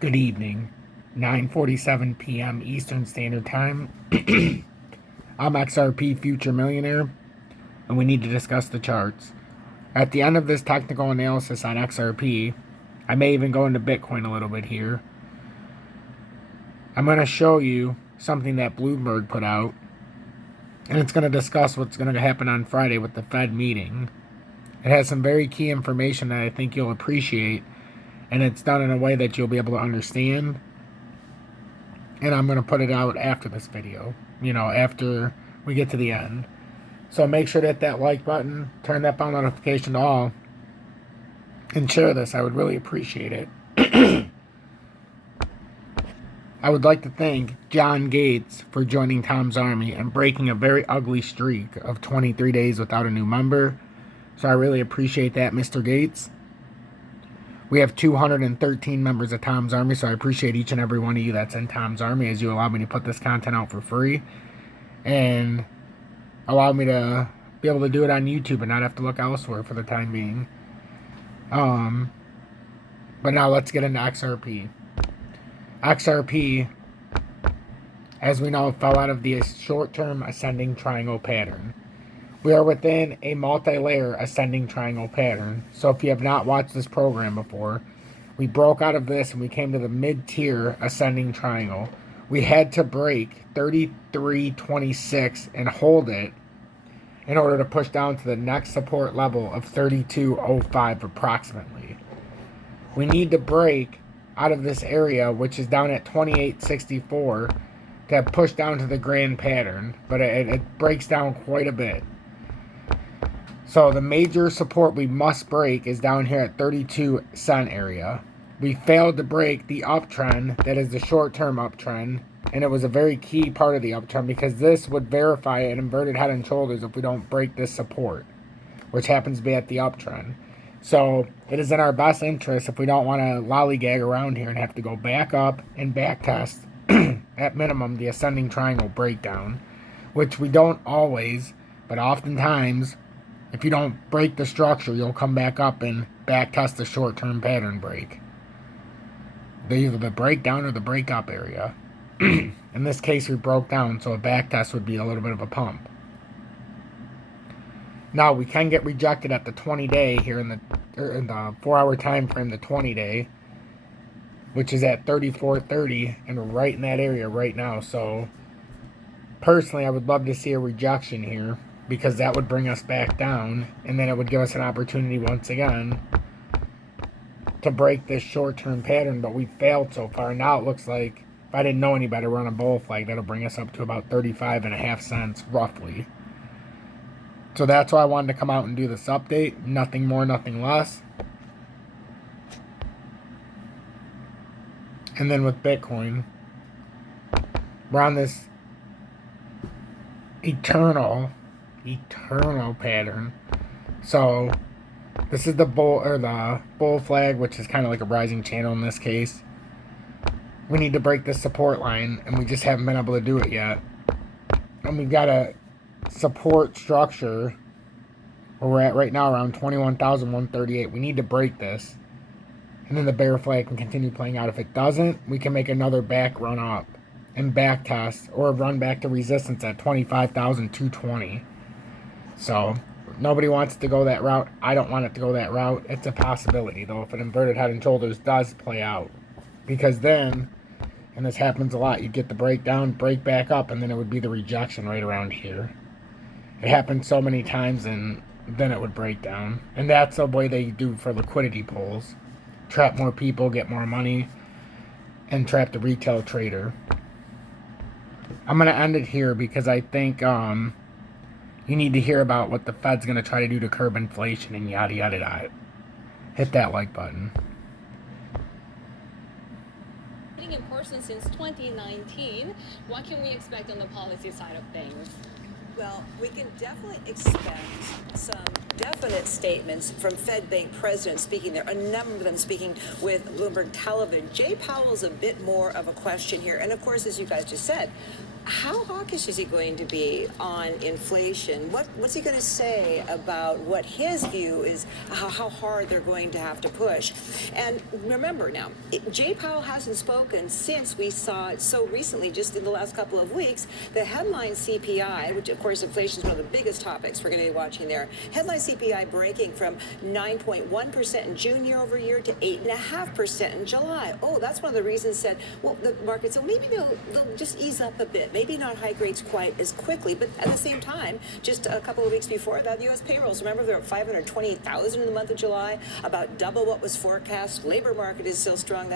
Good evening, 9:47 p.m. Eastern Standard Time. I'm XRP Future Millionaire, and we need to discuss the charts. At the end of this technical analysis on XRP, I may even go into Bitcoin a little bit here. I'm going to show you something that Bloomberg put out, and it's going to discuss what's going to happen on Friday with the Fed meeting. It has some very key information that I think you'll appreciate, and it's done in a way that you'll be able to understand. And I'm going to put it out after this video, after we get to the end. So make sure to hit that like button, turn that bell notification to all, and share this. I would really appreciate it. I would like to thank John Gates for joining Tom's Army and breaking a very ugly streak of 23 days without a new member. So I really appreciate that, Mr. Gates. We have 213 members of Tom's Army, so I appreciate each and every one of you that's in Tom's Army as you allow me to put this content out for free and allow me to be able to do it on YouTube and not have to look elsewhere for the time being. But now let's get into XRP. XRP, as we know, fell out of the short-term ascending triangle pattern. We are within a multi-layer ascending triangle pattern. So if you have not watched this program before, we broke out of this and we came to the mid-tier ascending triangle. We had to break 33.26 and hold it in order to push down to the next support level of 32.05 approximately. We need to break out of this area, which is down at 28.64, to push down to the grand pattern, but it breaks down quite a bit. So the major support we must break is down here at 32 cent area. We failed to break the uptrend, that is the short-term uptrend, and it was a very key part of the uptrend because this would verify an inverted head and shoulders if we don't break this support, which happens to be at the uptrend. So it is in our best interest, if we don't want to lollygag around here and have to go back up and back test at minimum the ascending triangle breakdown, which we don't always, but oftentimes, if you don't break the structure, you'll come back up and back test the short-term pattern break. Either the breakdown or the break up area. In this case, we broke down, so a back test would be a little bit of a pump. Now, we can get rejected at the 20-day here in the 4-hour time frame, the 20-day, which is at 34.30, and we're right in that area right now. So, personally, I would love to see a rejection here, because that would bring us back down, and then it would give us an opportunity once again to break this short-term pattern, but we failed so far. Now it looks like, if I didn't know any better, run a bull flag, that'll bring us up to about 35.5 cents, roughly. So that's why I wanted to come out and do this update. Nothing more, nothing less. And then with Bitcoin, we're on this eternal pattern. So this is the bull flag, which is kind of like a rising channel in this case. We need to break this support line, and we just haven't been able to do it yet. And we've got a support structure where we're at right now around 21,138. We need to break this, and then the bear flag can continue playing out. If it doesn't, we can make another back run up and back test, or run back to resistance at 25,220. So nobody wants to go that route. I don't want it to go that route. It's a possibility, though, if an inverted head and shoulders does play out. Because then, and this happens a lot, you get the breakdown, break back up, and then it would be the rejection right around here. It happens so many times, and then it would break down. And that's the way they do for liquidity pools. Trap more people, get more money, and trap the retail trader. I'm going to end it here because I think you need to hear about what the Fed's going to try to do to curb inflation and yada yada yada. Hit that like button. In person since 2019, what can we expect on the policy side of things? Well, we can definitely expect some definite statements from Fed Bank presidents speaking there, a number of them speaking with Bloomberg Television. Jay Powell's a bit more of a question here. And of course, as you guys just said, How hawkish is he going to be on inflation? What's he going to say about what his view is, how hard they're going to have to push? And remember now, Jay Powell hasn't spoken since we saw it so recently, just in the last couple of weeks, the headline CPI, which of course inflation is one of the biggest topics we're going to be watching there, headline CPI breaking from 9.1% in June year over year to 8.5% in July. Oh, that's one of the reasons that, well, the market said, well, maybe they'll just ease up a bit. Maybe not hike rates quite as quickly, but at the same time, just a couple of weeks before that, U.S. payrolls, remember, they're at 528,000 in the month of July, about double what was forecast. Labor market is still strong.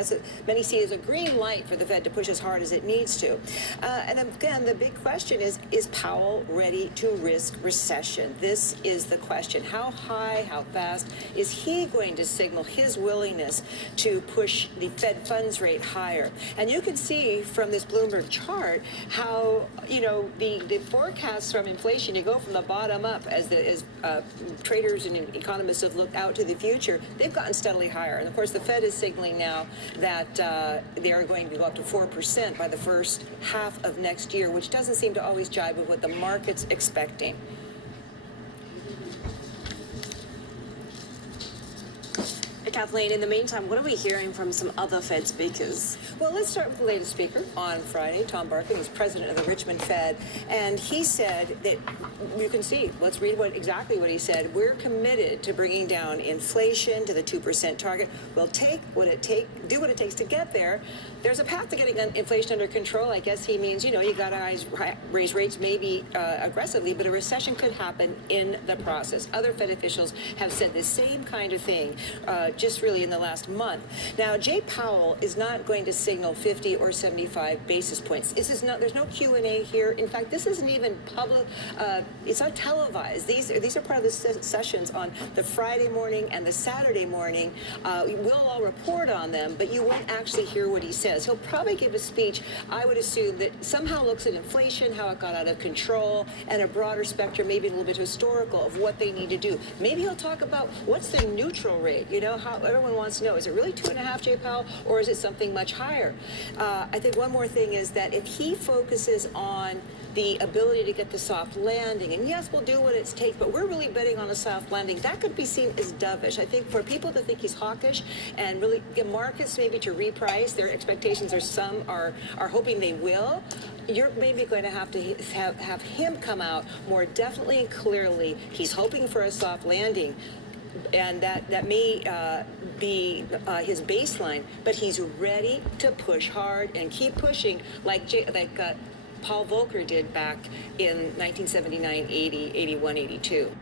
Many see it as a green light for the Fed to push as hard as it needs to. And again, the big question is Powell ready to risk recession? This is the question. How high, how fast is he going to signal his willingness to push the Fed funds rate higher? And you can see from this Bloomberg chart how, the forecasts from inflation, you go from the bottom up as traders and economists have looked out to the future, they've gotten steadily higher. And of course, the Fed is signaling now that they are going to go up to 4% by the first half of next year, which doesn't seem to always jibe with what the market's expecting. Kathleen, in the meantime, what are we hearing from some other Fed speakers? Well, let's start with the latest speaker on Friday. Tom Barkin was president of the Richmond Fed, and he said that, you can see, let's read exactly what he said. We're committed to bringing down inflation to the 2% target. We'll do what it takes to get there. There's a path to getting inflation under control. I guess he means, you got to raise rates maybe aggressively, but a recession could happen in the process. Other Fed officials have said the same kind of thing just really in the last month. Now, Jay Powell is not going to signal 50 or 75 basis points. There's no Q&A here. In fact, this isn't even public. It's not televised. These are part of the sessions on the Friday morning and the Saturday morning. We'll all report on them, but you won't actually hear what he says. He'll probably give a speech, I would assume, that somehow looks at inflation, how it got out of control, and a broader spectrum, maybe a little bit historical of what they need to do. Maybe he'll talk about what's the neutral rate, how everyone wants to know, is it really 2.5, Jay Powell, or is it something much higher? I think one more thing is that if he focuses on the ability to get the soft landing, and yes, we'll do what it takes, but we're really betting on a soft landing, that could be seen as dovish. I think for people to think he's hawkish and really get markets maybe to reprice, their expectations are hoping they will, you're maybe going to have him come out more definitely and clearly. He's hoping for a soft landing, and that may be his baseline, but he's ready to push hard and keep pushing like Paul Volcker did back in 1979, 80, 81, 82.